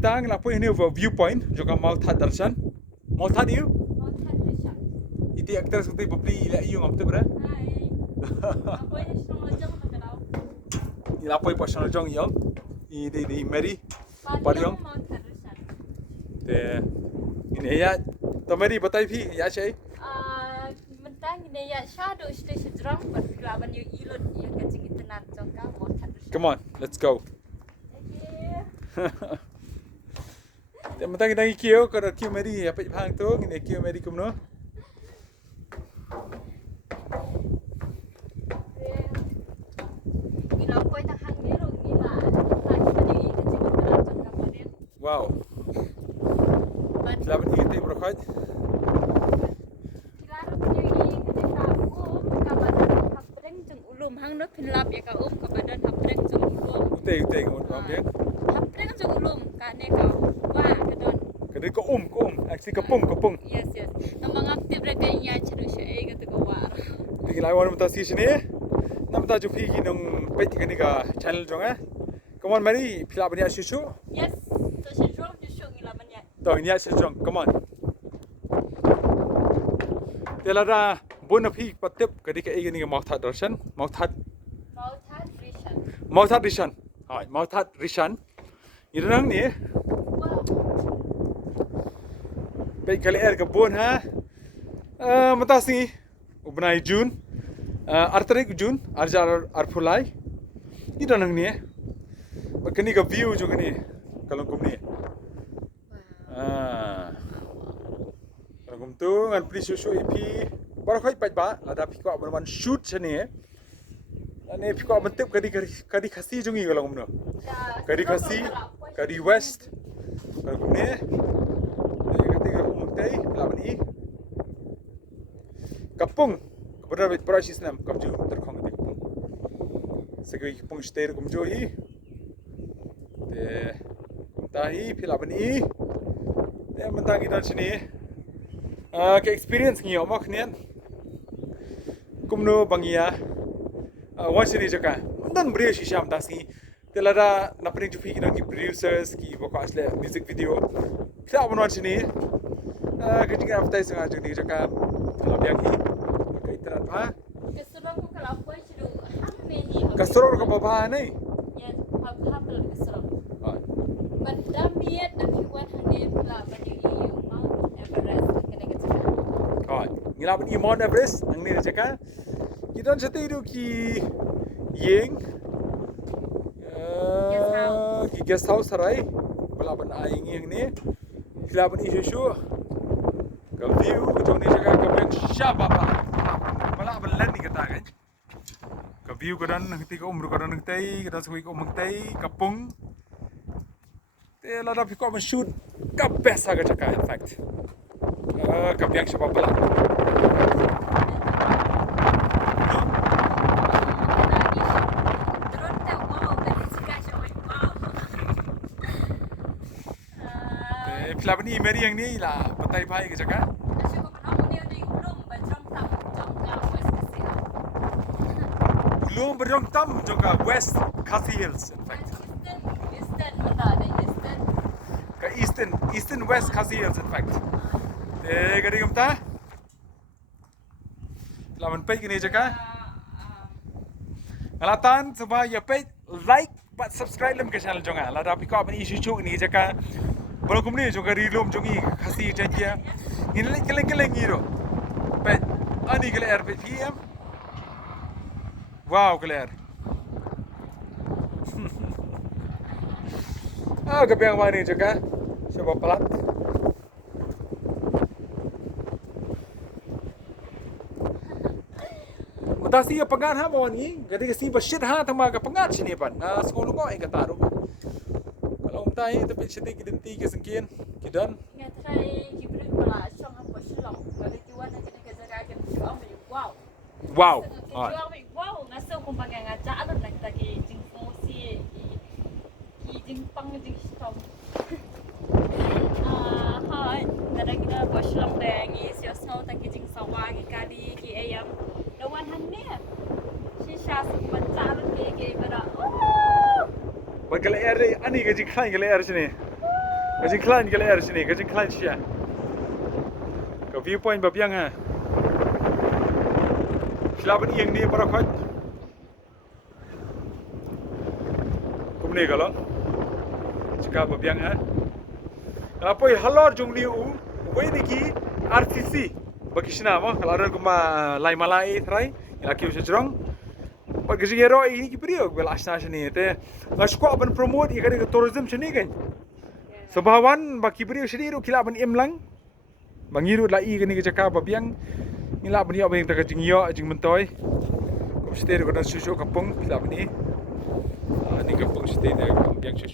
mentang lapor ini viewpoint juga Mawthadraishan. Mawthad you? Mawthadraishan. Itu aktor seperti beli ilah you ngam tu berah? Hai. Apa ini semua jong nak tahu? Ini lapor personal jong yang ini di Mary PARIONG. Mawthadraishan. Te ini ya, तो Mary बताई भी या चाहिए? Mentang ini ya shadow station HAJRONG berkelaban you ilot yang kecil internet jong ka Mawthadraishan. Come on, let's go. Te mentang kita kio kalau kio Mary apa pang tu, ini kio Mary kumno. Wow. Laban ini kita berkhaj. Hang nó pin lap ya ka ka badan hapreng jong ulum. Uteng ngon ambiang. Hapreng jong ulum ka ne ka wa ka don. Kada ko actually kapung. Yes. Namang aktif ra kay nya chiru shay ka to wa. Pigi lai wan mata si sini. Nam ta ju pigi nong page kani ka channel jong eh. Come on Mary, pila bani asyushu. Yes. So HAJRONG ju shong ila man ya. To ini asyushu. Come on. Telara bon api patip kadi ka igani ka Mawthadraishan. Mawthadraishan. Hai, Mawthadraishan. Ini nang ni. Wow. Baik kali air ke bon ha. Mata si ubnai June. Artarik June arjar arpulai. Ini nang ni. Bakani ka view juga ni. Kalau kum ni. Kalau kum tu ngan please show ipi. Baru kau ipat ba, ada pikau berman shoot sini. Ane pikau bentuk kadi kasi jungi kalau kamu no. Kadi west. Kalau kamu ni, kadi kamu muktai, lawan ni. Kapung, kebenar berasi senam kapju terkong kadi kapung. Segera kapung stay kamu johi. Te, tahi pilawan ni. Te mentang kita sini. Ke experience ni omak nian. Kumno bangia once ini jaka dan beri sisham tasi telara napring jupi kita ki producers ki vokas le music video kita abon once ini ketika after sengaja jadi jaka kalau biang hi pakai internet pa Keserong ko kalau apa chiru hameni. kasror ka baba nei Yes, hapel keserong. Mandamiat dan kiwan hane pula bani Mount Everest kena kecil. Ngilap ni Mount Everest ang ni jaka kita jati itu ki yeng ki guest house sarai balaban aing yang ni kilaban isu ka view jong ni jaga ka ben shababa balaban lan ni kata kan ka view kadan hti ka umru kadan hti kadan sui ka umtai kapung te la da piko man shoot ka besa ka jaka in fact ka biang shababa Laban ni Mary yang ni lah betai pai ke jaka. Asyik ko pernah ni di ulum bajrong tam jong ka west kasi. Ulum bajrong tam jong ka west Khasi Hills in fact. Eastern mana ada eastern. Ka eastern west Khasi Hills in fact. Gadi kumta. Laban pai kini jaka. Alatan semua ya pai like but subscribe lem ke channel jong ah. Lada piko apa ni isu ni jaka. Baru kumni juga rilum jungi kasih janjiya. Ini keleng hero. Pet, ani keler pet PM. Wow keler. Kepiang mana juga. Coba pelat. Mutasi ya pengat ha bawa ni. Ketika si bershit ha tama ke pengat sini pan. Sekolah kau yang kata rumah. Tahi tapi sedih kidenti ke sengkian kidan. Ingat try kibrin pala syong apa syong. Bagi kiwan nak kena kejaga ke syong wow. Wow. Wow, ngasa kung pakai ngaca alun nak kita ki jing fungsi ki jing pang jing syong. Hai, kada kita syong dengi sio snow tak ki jing sawa ki kali ki ayam. Lawan hanne. Shisha baca alun ki bara. Bagel air ani gaji khai gel air sini. Kajing klan ke layar sini, kajing klan sia. Ke viewpoint babiang ha. Silaban yang ni para khot. Kum ni kalau. Jika babiang ha. Apa halor jung liu, wei niki RTC. Bagi sina mo, kalau ada kuma lai malai trai, laki usia HAJRONG. Bagi sini ini kibrio, bela asna sini. Te, ngasku aban promote ikan ke tourism sini kan. Sebahawan bagi brio sini ru kila aban imlang. Bangiru lai ikan ke cakap babiang. Ila aban yo aban tak jing yo jing mentoy. Kum stay ko dan susu kapung kila aban ni. Ni kapung stay ni yang